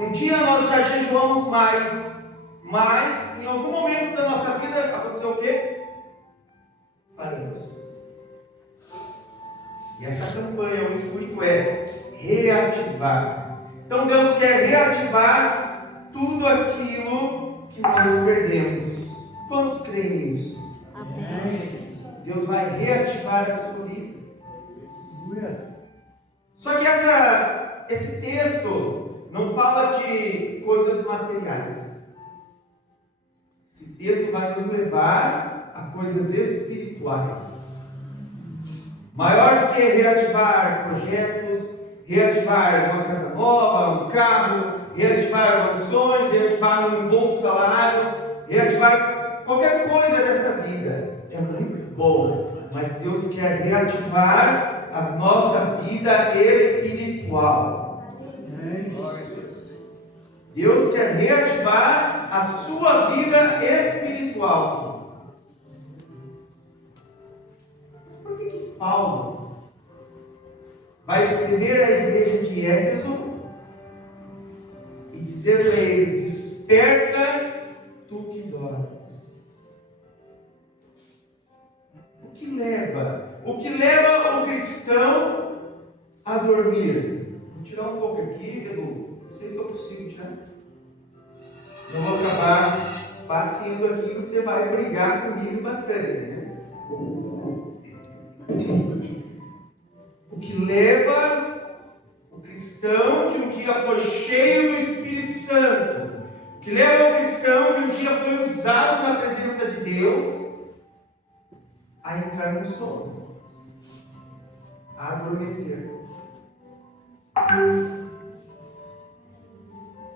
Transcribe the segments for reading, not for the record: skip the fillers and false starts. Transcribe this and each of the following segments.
um dia nós já jejuamos mais, mas em algum momento da nossa vida aconteceu o quê? Paramos. E essa campanha, o intuito é reativar. Então Deus quer reativar tudo aquilo que nós perdemos. Quantos creem nisso? Amém. Deus vai reativar a sua vida. Só que esse texto não fala de coisas materiais. Esse texto vai nos levar a coisas espirituais. Maior do que reativar projetos, reativar uma casa nova, um carro, reativar mansões, reativar um bom salário, reativar qualquer coisa dessa vida. É muito bom, mas Deus quer reativar a nossa vida espiritual. Deus quer reativar a sua vida espiritual. Mas por que Paulo vai escrever à igreja de Éfeso e dizer para eles: desperta, tu que dormes? O que leva o cristão a dormir? Vou tirar um pouco aqui, não sei se eu consigo tirar. Eu vou acabar batendo aqui, você vai brigar comigo bastante, né? O que leva o cristão que um dia foi cheio do Espírito Santo, o que leva o cristão que um dia foi usado na presença de Deus, a entrar no sono, a adormecer.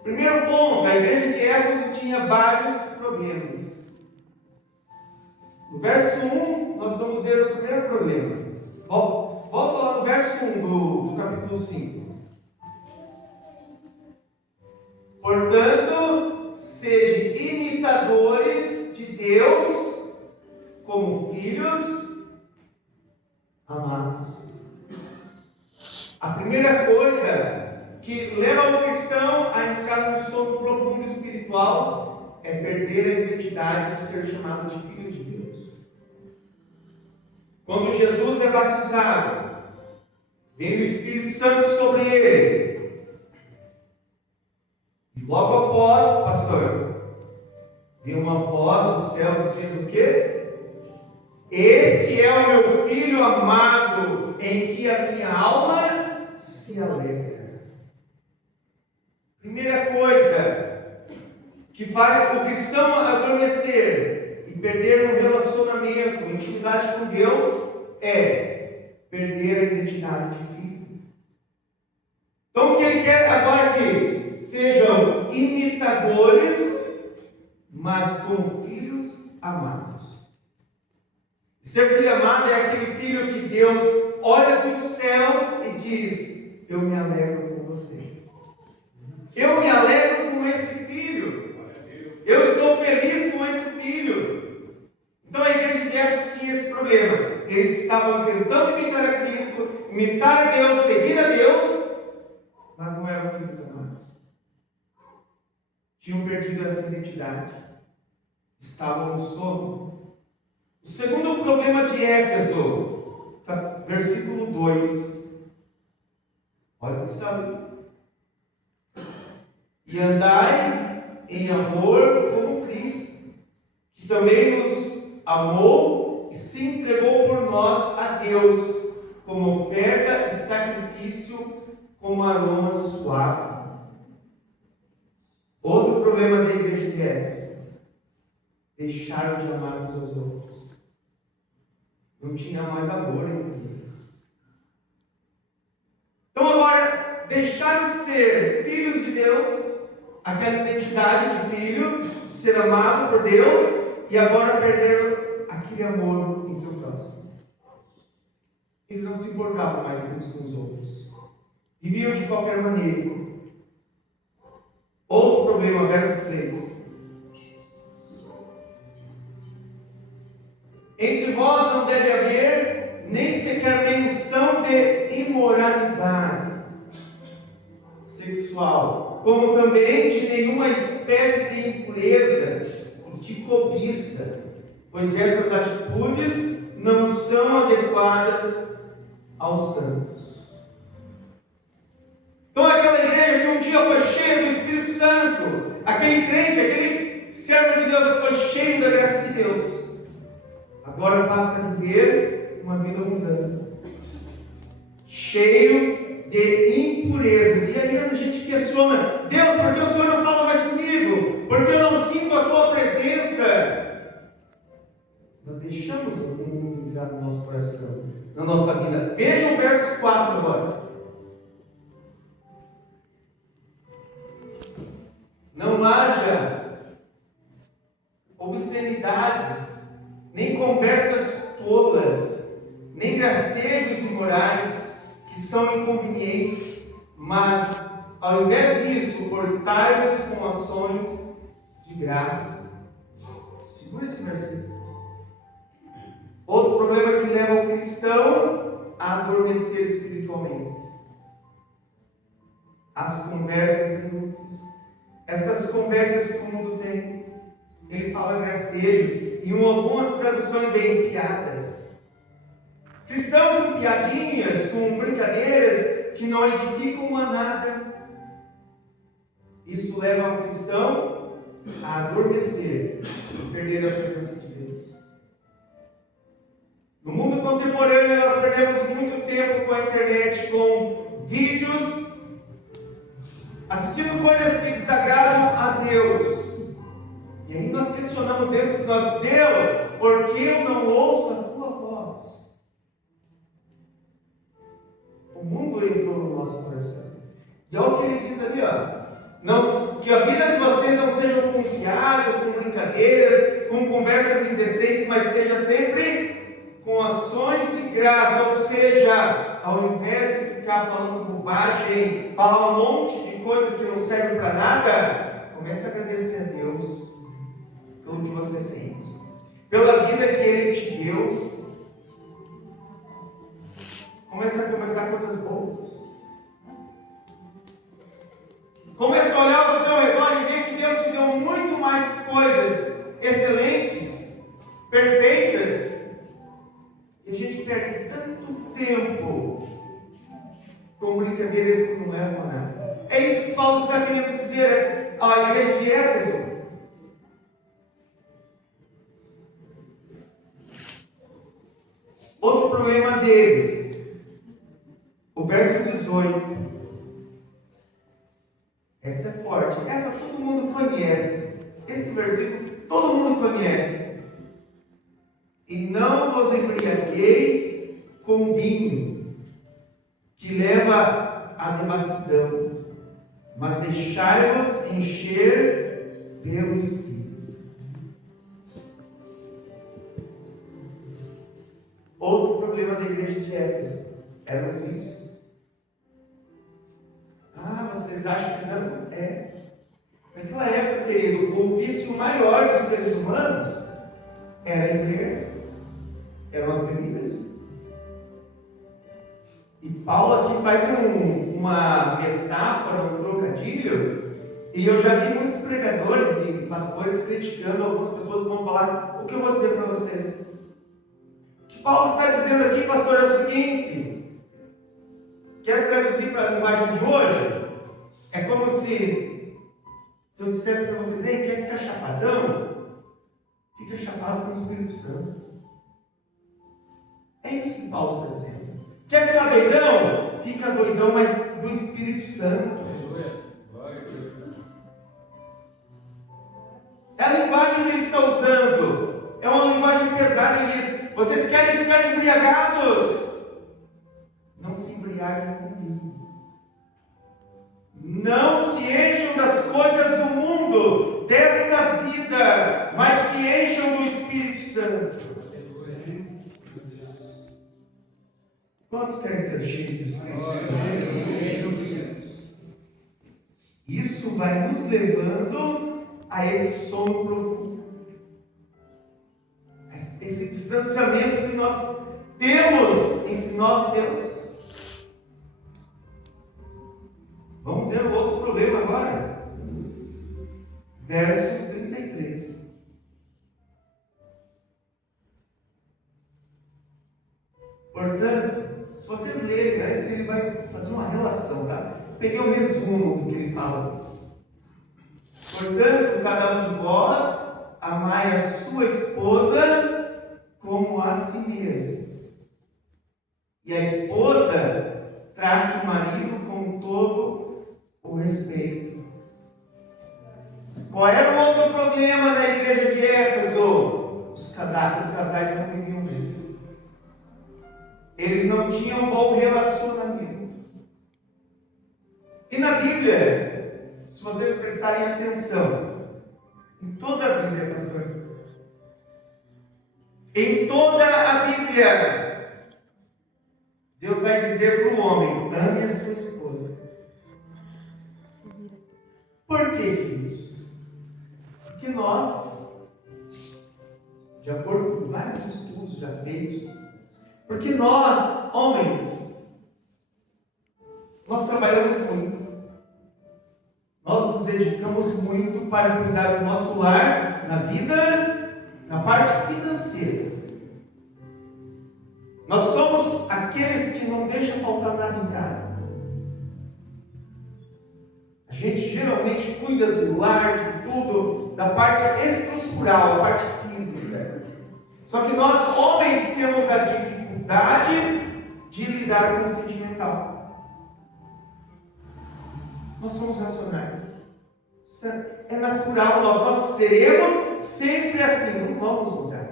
Primeiro ponto, a igreja de Éfeso tinha vários problemas. No verso 1, nós vamos ver o primeiro problema. Volta lá no verso 1 do capítulo 5. Portanto, sejam imitadores de Deus como filhos amados. A primeira coisa que leva o cristão a entrar num sono profundo espiritual é perder a identidade de ser chamado de filho de Deus. Quando Jesus é batizado, vem o Espírito Santo sobre ele. E logo após, pastor, vem uma voz do céu dizendo o quê? Este é o meu filho amado, em que a minha alma se alegra. Primeira coisa que faz o cristão adormecer e perder um relacionamento, intimidade com Deus, é perder a identidade de filho. Então o que ele quer agora que sejam imitadores, mas como filhos amados. Ser filho amado é aquele filho que Deus olha dos céus e diz: eu me alegro com você. Eu me alegro com esse filho. Eu estou feliz com esse filho. Então a igreja de Éfeso tinha esse problema. Eles estavam tentando imitar a Cristo, imitar a Deus, seguir a Deus, mas não eram filhos amados. Tinham perdido essa identidade. Estavam no sono. O segundo problema de Éfeso, versículo 2. Olha o que está ali. E andai em amor como Cristo, que também nos amou e se entregou por nós a Deus, como oferta e sacrifício, como aroma suave. Outro problema da igreja de Éfeso: deixaram de amar uns aos outros. Não tinha mais amor entre eles. Então agora deixaram de ser filhos de Deus, aquela identidade de filho, de ser amado por Deus, e agora perderam aquele amor entre o próximo. Eles não se importavam mais uns com os outros. Viviam de qualquer maneira. Outro problema, verso 3. Entre vós não deve haver nem sequer menção de imoralidade, sexual, como também de nenhuma espécie de impureza e de cobiça, pois essas atitudes não são adequadas aos santos. Então aquela igreja que um dia foi cheia do Espírito Santo, aquele crente, aquele servo de Deus foi cheio da graça de Deus, agora passa a viver uma vida mundana, cheio de impurezas. E aí a gente questiona: Deus, por que o Senhor não fala mais comigo? Por que eu não sinto a tua presença? Nós deixamos o mundo entrar no nosso coração, na nossa vida. Veja o verso 4 agora. Não haja obscenidades, nem conversas tolas, nem gracejos imorais, que são inconvenientes, mas, ao invés disso, portai-vos com ações de graça. Segura esse versículo. Outro problema que leva o cristão a adormecer espiritualmente: as conversas inúteis. Essas conversas que o mundo tem, ele fala gracejos, e em algumas traduções vem piadas. Cristão com piadinhas, com brincadeiras que não edificam a nada. Isso leva o cristão a adormecer e perder a presença de Deus. No mundo contemporâneo, nós perdemos muito tempo com a internet, com vídeos, assistindo coisas que desagradam a Deus. E aí nós questionamos dentro de nós: Deus, por que eu não ouço a tua voz? O mundo entrou no nosso coração. E olha o que ele diz ali, ó: que a vida de vocês não seja com piadas, com brincadeiras, com conversas indecentes, mas seja sempre com ações de graça. Ou seja, ao invés de ficar falando bobagem, falar um monte de coisa que não serve para nada, comece a agradecer a Deus pelo que você tem, pela vida que Ele te deu. Comece a conversar coisas boas. Comece a olhar ao seu redor e ver que Deus te deu muito mais coisas excelentes, perfeitas. E a gente perde tanto tempo com brincadeiras que não levam a nada. É isso que Paulo está querendo dizer à igreja de Éfeso. Outro problema deles, o verso 18. Essa é forte, essa todo mundo conhece. Esse versículo todo mundo conhece. E não vos embriagueis com vinho, que leva à devassidão, mas deixai-vos encher pelo Espírito. Outro problema da igreja de Éfeso eram os vícios. Vocês acham que não? Naquela época, querido, o vício maior dos seres humanos era a embriaguez, eram as bebidas. E Paulo aqui faz uma metáfora, um trocadilho, e eu já vi muitos pregadores e pastores criticando algumas pessoas que vão falar: o que eu vou dizer para vocês? O que Paulo está dizendo aqui, pastor, é o seguinte, quero traduzir para a linguagem de hoje, é como se eu dissesse para vocês: ei, quer ficar chapadão? Fica chapado com o Espírito Santo. É isso que Paulo está dizendo. Quer ficar doidão? Fica doidão, mas do Espírito Santo. É a linguagem que ele está usando. É uma linguagem pesada. Ele diz: vocês querem ficar embriagados? Não se embriaguem com vinho. Não se encham das coisas do mundo, desta vida, mas se encham do Espírito Santo. Quantos querem ser cheios do Espírito Santo? Isso vai nos levando a esse sono profundo, esse distanciamento que nós temos entre nós e Deus. Vamos ver o outro problema agora. Verso 33. Portanto, se vocês lerem antes, ele vai fazer uma relação, tá? Peguei um resumo do que ele fala. Portanto, cada um de vós amai a sua esposa como a si mesmo. E a esposa trate o marido com todo o respeito. Qual era o outro problema na igreja de Éfeso? Os casais não viviam bem. Eles não tinham um bom relacionamento. E na Bíblia, se vocês prestarem atenção, em toda a Bíblia, pastor, em toda a Bíblia, Deus vai dizer para o homem: ame a sua esposa. Por que isso? Porque nós, de acordo com vários estudos já feitos, porque nós, homens, nós trabalhamos muito. Nós nos dedicamos muito para cuidar do nosso lar, na vida, na parte financeira. Nós somos aqueles que não deixam faltar nada em casa. A gente geralmente cuida do lar, de tudo, da parte estrutural, da parte física. Só que nós, homens, temos a dificuldade de lidar com o sentimental. Nós somos racionais. Isso é natural. Nós seremos sempre assim. Não vamos mudar.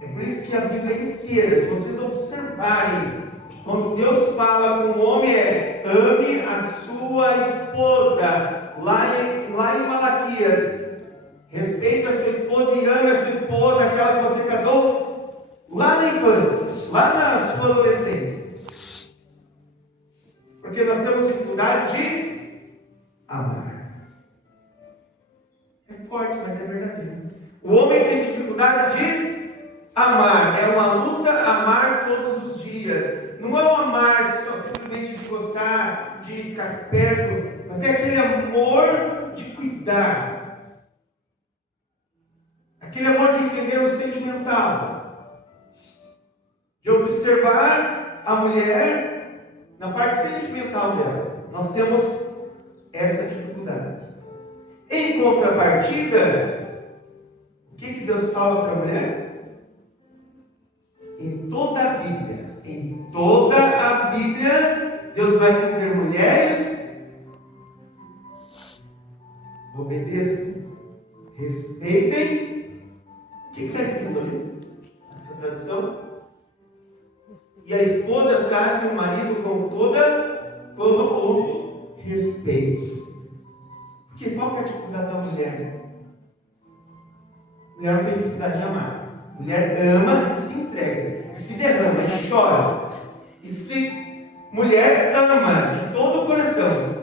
É por isso que a Bíblia inteira, se vocês observarem, quando Deus fala com o homem ame a sua esposa. Lá em Malaquias, respeite a sua esposa e ame a sua esposa, aquela que você casou lá na infância, lá na sua adolescência. Porque nós temos dificuldade de amar. É forte, mas é verdadeiro. O homem tem dificuldade de amar. É uma luta amar todos os dias. Não é um amar só simplesmente de gostar, de ficar perto, mas tem aquele amor de cuidar. Aquele amor de entender o sentimental. De observar a mulher na parte sentimental dela. Nós temos essa dificuldade. Em contrapartida, o que Deus fala para a mulher? Em toda a Bíblia, Deus vai dizer: mulheres, obedeçam, respeitem. O que está escrito ali? Essa tradução? E a esposa trate o marido com todo o respeito. Porque qual que é a dificuldade da mulher? A mulher não tem dificuldade de amar. A mulher ama e se entrega, se derrama e chora. E se mulher ama de todo o coração.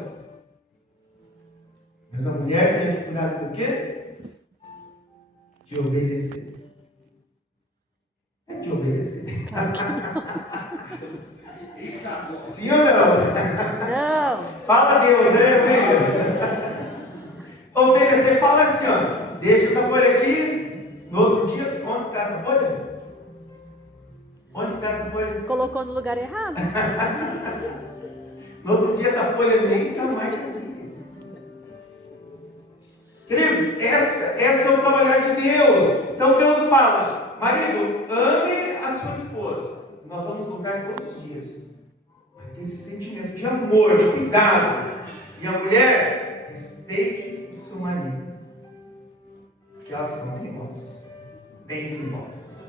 Mas a mulher tem dificuldade do quê? De obedecer. De obedecer. Sim ou não? Não. Fala Deus, né, ovelha? Obedecer, fala assim, ó. Deixa essa folha aqui. No outro dia, onde está essa folha? Onde está essa folha? Colocou no lugar errado. No outro dia, essa folha nem está mais aqui. Queridos, esse é o trabalhar de Deus. Então Deus fala: marido, ame a sua esposa. Nós vamos lutar todos os dias. Vai ter esse sentimento de amor, de cuidado. E a mulher, respeite o seu marido. Porque elas são teimosas. Bem teimosas.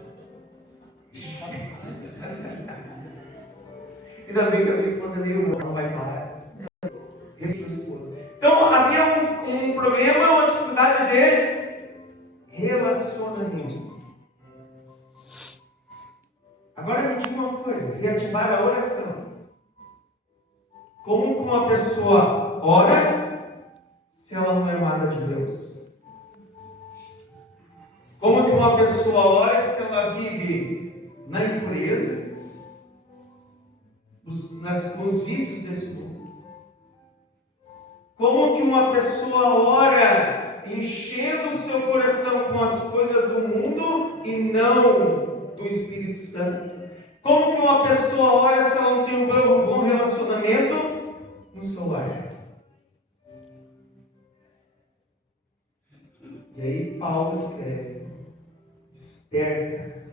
Ainda bem que a minha esposa não vai parar. Respeite a esposa. Então havia um problema, uma dificuldade de relacionamento. Agora me diga uma coisa: reativar a oração. Como uma pessoa ora se ela não é amada de Deus? Como que uma pessoa ora se ela vive na empresa, nos vícios desse mundo. Como que uma pessoa ora enchendo o seu coração com as coisas do mundo e não do Espírito Santo? Como que uma pessoa ora se ela não tem um bom relacionamento no seu lar? E aí Paulo escreve: desperta,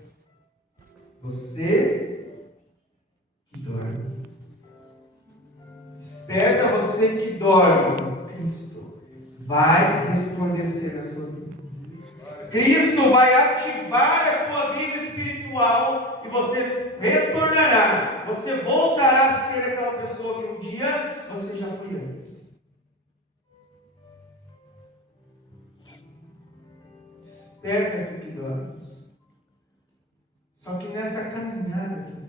você que dorme. Desperta, você que dorme. Cristo vai resplandecer na sua vida. Cristo vai ativar a tua vida espiritual e você retornará. Você voltará a ser aquela pessoa que um dia você já foi antes. Desperta tu que dormes. Só que nessa caminhada,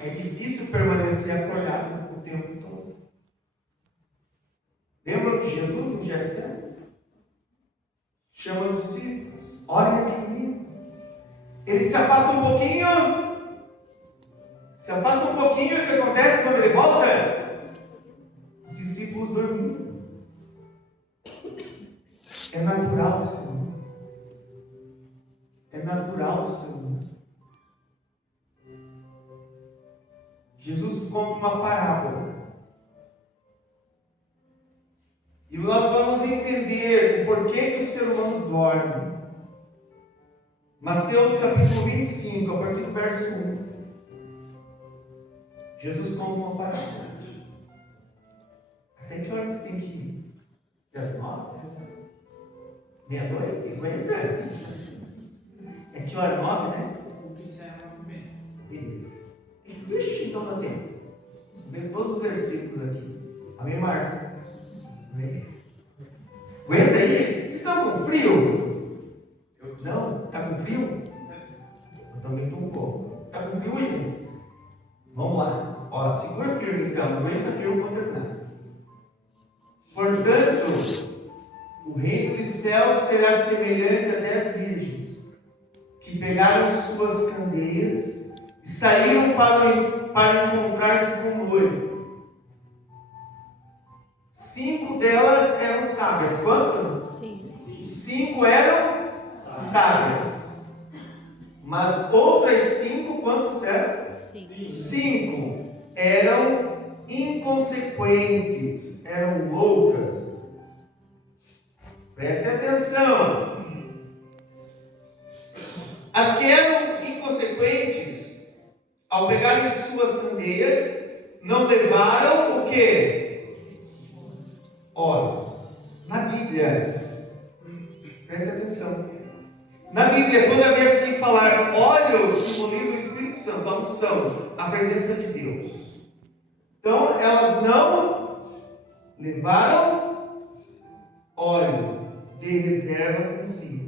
é difícil permanecer acordado o tempo todo. Lembra de Jesus no Getsemane? Chama os discípulos: olhem aqui comigo. Ele se afasta um pouquinho. E o que acontece quando ele volta? Os discípulos dormindo. É natural do ser humano. É natural do ser humano. Jesus conta uma parábola. E nós vamos entender o porquê que o ser humano dorme. Mateus capítulo 25, a partir do verso 1. Jesus conta uma parábola. Até que hora que tem que ir? Às 9? Meia-noite? 50? É que hora? 9, né? Beleza. Ixi, então dá tempo. Vou ver todos os versículos aqui. Amém, Márcia? Aguenta aí. Vocês estão com frio? Não? Está com frio? Eu também estou um pouco. Está com frio aí? Vamos lá. Ó, segura firme então. Aguenta firme para terminar. Portanto, o reino dos céus será semelhante a 10 virgens que pegaram suas candeias e saíram para encontrar-se com o noivo. 5 delas eram sábias. Quanto? 5 eram sábias. Mas outras 5, quantos eram? 5 eram inconsequentes, eram loucas. Preste atenção. As que eram inconsequentes, ao pegarem suas candeias, não levaram o quê? Óleo. Na Bíblia, preste atenção. Na Bíblia, toda vez que falar óleo, simboliza o Espírito Santo, a unção, a presença de Deus. Então, elas não levaram óleo de reserva consigo.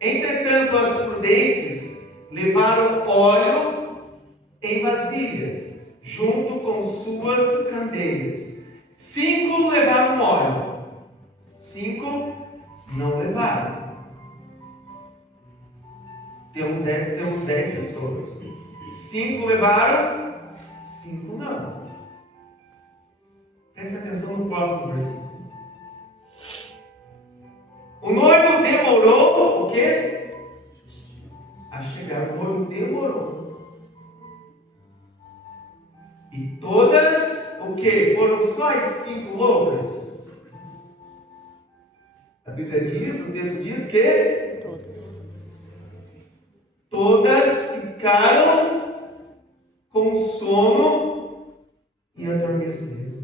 Entretanto, as prudentes levaram óleo em vasilhas, junto com suas candeias. 5 levaram óleo, 5 não levaram. Temos 10 pessoas. 5 levaram, 5 não. Presta atenção no próximo versículo. O noivo demorou o quê? A chegar. O noivo demorou. E todas o quê? Foram só as 5 loucas? A Bíblia diz, o texto diz que todas ficaram com sono e adormeceram.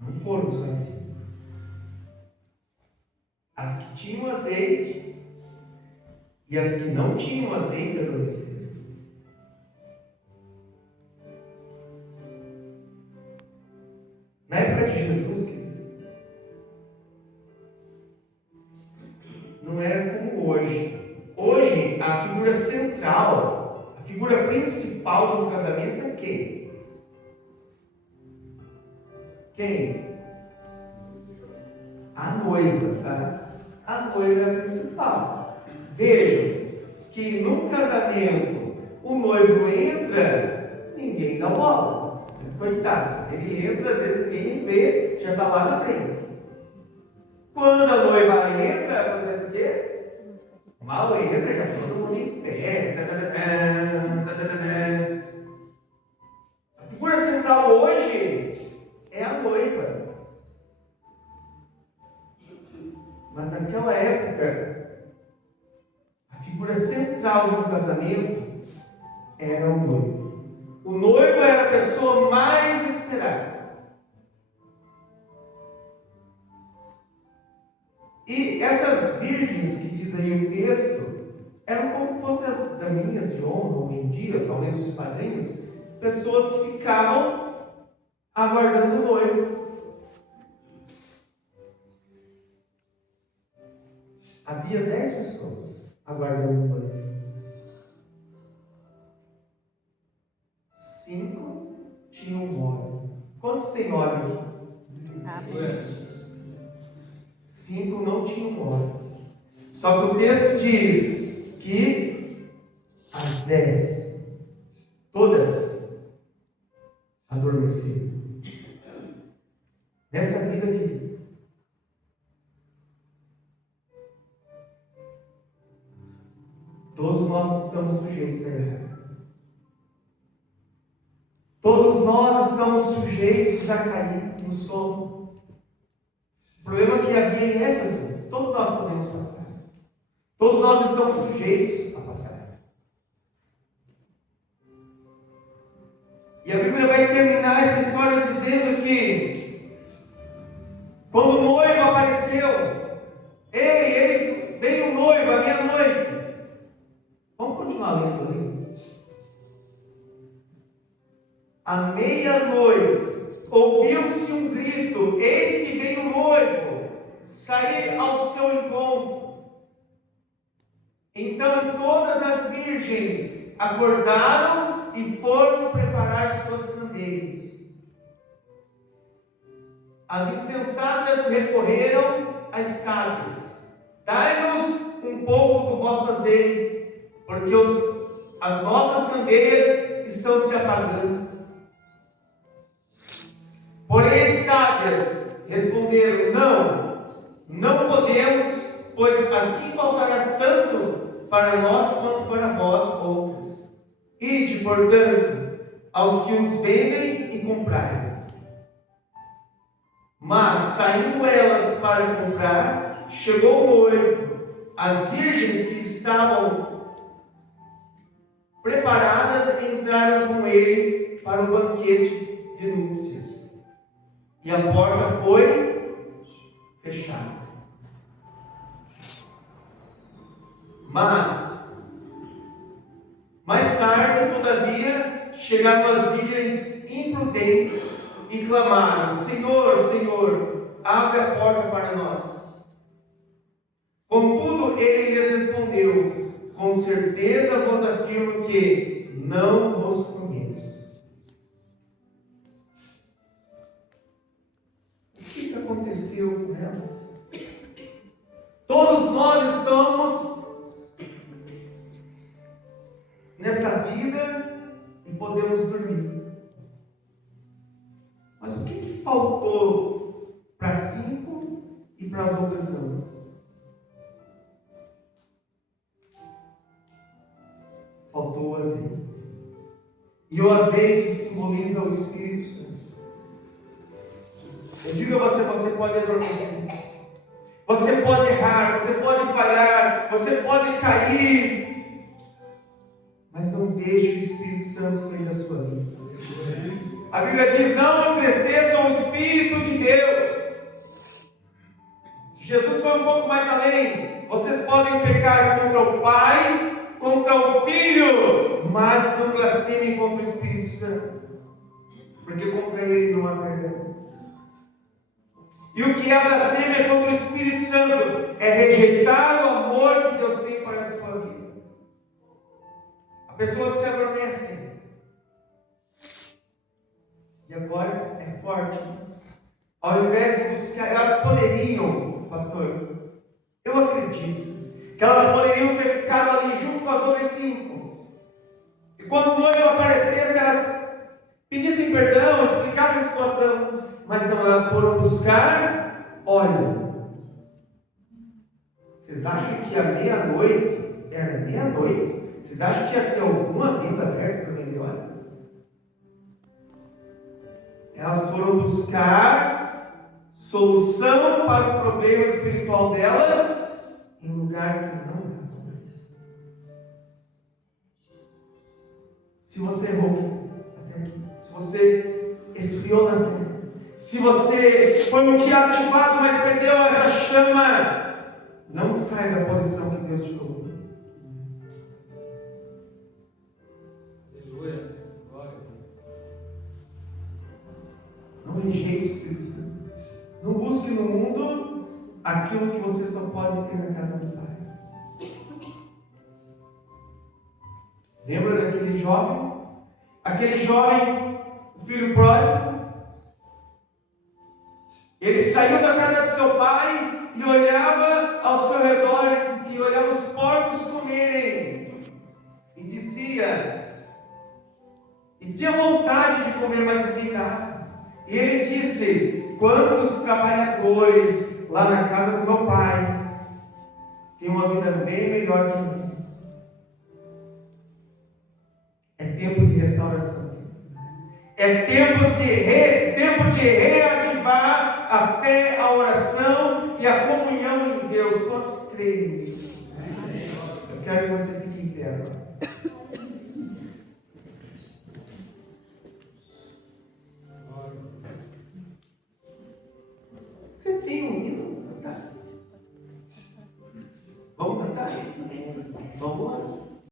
Não foram só assim. As que tinham azeite e as que não tinham azeite adormeceram. Na época de Jesus, querido, não era como hoje. Hoje, a figura central, a figura principal de um casamento é quem? Quem? a noiva, tá? A noiva é a principal. Vejam que no casamento o noivo entra, ninguém dá bola. Coitado, ele entra, às vezes ninguém vê, já está lá na frente. Quando a noiva entra, acontece o quê? Mal entra, já todo mundo em pé. A figura central hoje é a noiva. Mas naquela época, a figura central de um casamento era o noivo. O noivo era a pessoa mais esperada. E essas virgens que diz aí o texto, eram como fossem as daminhas de honra hoje em dia, talvez os padrinhos, pessoas que ficavam aguardando o noivo. Havia 10 pessoas aguardando o noivo. 5 tinham óleo. Quantos tem óleo aqui? 5 não tinham óleo. Só que o texto diz que as 10, todas, adormeceram. Nesta vida aqui, todos nós estamos sujeitos a errar. Todos nós estamos sujeitos a cair no sono. O problema que havia em Éfeso, todos nós podemos passar. Todos nós estamos sujeitos a passar. E a Bíblia vai terminar essa história dizendo que quando o noivo apareceu, eis, veio o noivo, a meia-noite. Vamos continuar lendo ali. À meia-noite, ouviu-se um grito: eis que vem o noivo, sair ao seu encontro. Então todas as virgens acordaram e foram preparar suas candeias. As insensatas recorreram às sábias: dai-nos um pouco do vosso azeite, porque as nossas candeias estão se apagando. Porém, as sábias responderam: não podemos, pois assim faltará tanto para nós quanto para vós outras. Ide, portanto, aos que os vendem e comprai. Mas, saindo elas para comprar, chegou o noivo. As virgens que estavam preparadas entraram com ele para o banquete de núpcias. E a porta foi fechada. Mas, mais tarde, todavia, chegaram as virgens imprudentes e clamaram: Senhor, Senhor, abre a porta para nós. Contudo, ele lhes respondeu: com certeza vos afirmo que não vos conheço. O que aconteceu com elas? Todos nós estamos nesta vida e podemos dormir. Mas o que faltou para 5 e para as outras não? Faltou o azeite. E o azeite simboliza o Espírito Santo. Eu digo a você, você pode adormecer. Você pode errar, você pode falhar, você pode cair. Mas não deixe o Espírito Santo sair da sua vida. A Bíblia diz: não entristeçam o Espírito de Deus. Jesus foi um pouco mais além. Vocês podem pecar contra o Pai, contra o Filho, mas não blasfemem contra o Espírito Santo, porque contra ele não há perdão. E o que é blasfêmia contra o Espírito Santo? É rejeitar o amor que Deus tem para a sua vida. Há pessoas que adormecem. E agora é forte. Ao invés de buscar, elas poderiam pastor, eu acredito que elas poderiam ter ficado ali junto com as outras 5. E quando o noivo aparecesse, elas pedissem perdão, explicassem a situação. Mas não, elas foram buscar óleo. Vocês acham que à meia-noite, era meia-noite, vocês acham que ia ter alguma venda perto para vender óleo? Elas foram buscar solução para o problema espiritual delas em um lugar que não era mais. Se você errou até aqui, se você esfriou na fé, se você foi um dia ativado, mas perdeu essa chama, não sai da posição que Deus te colocou. Não rejeite o Espírito Santo. Não busque no mundo aquilo que você só pode ter na casa do Pai. Lembra daquele jovem? Aquele jovem, o filho pródigo? Ele saiu da casa do seu pai e olhava ao seu redor e olhava os porcos comerem. E dizia, e tinha vontade de comer, mas ninguém dava. E ele disse: quantos trabalhadores lá na casa do meu pai têm uma vida bem melhor que mim. É tempo de restauração. É tempo de reativar a fé, a oração e a comunhão em Deus. Quantos creem nisso? Eu quero que você fique em pé agora. Você tem um hino? Vamos cantar? Vamos lá.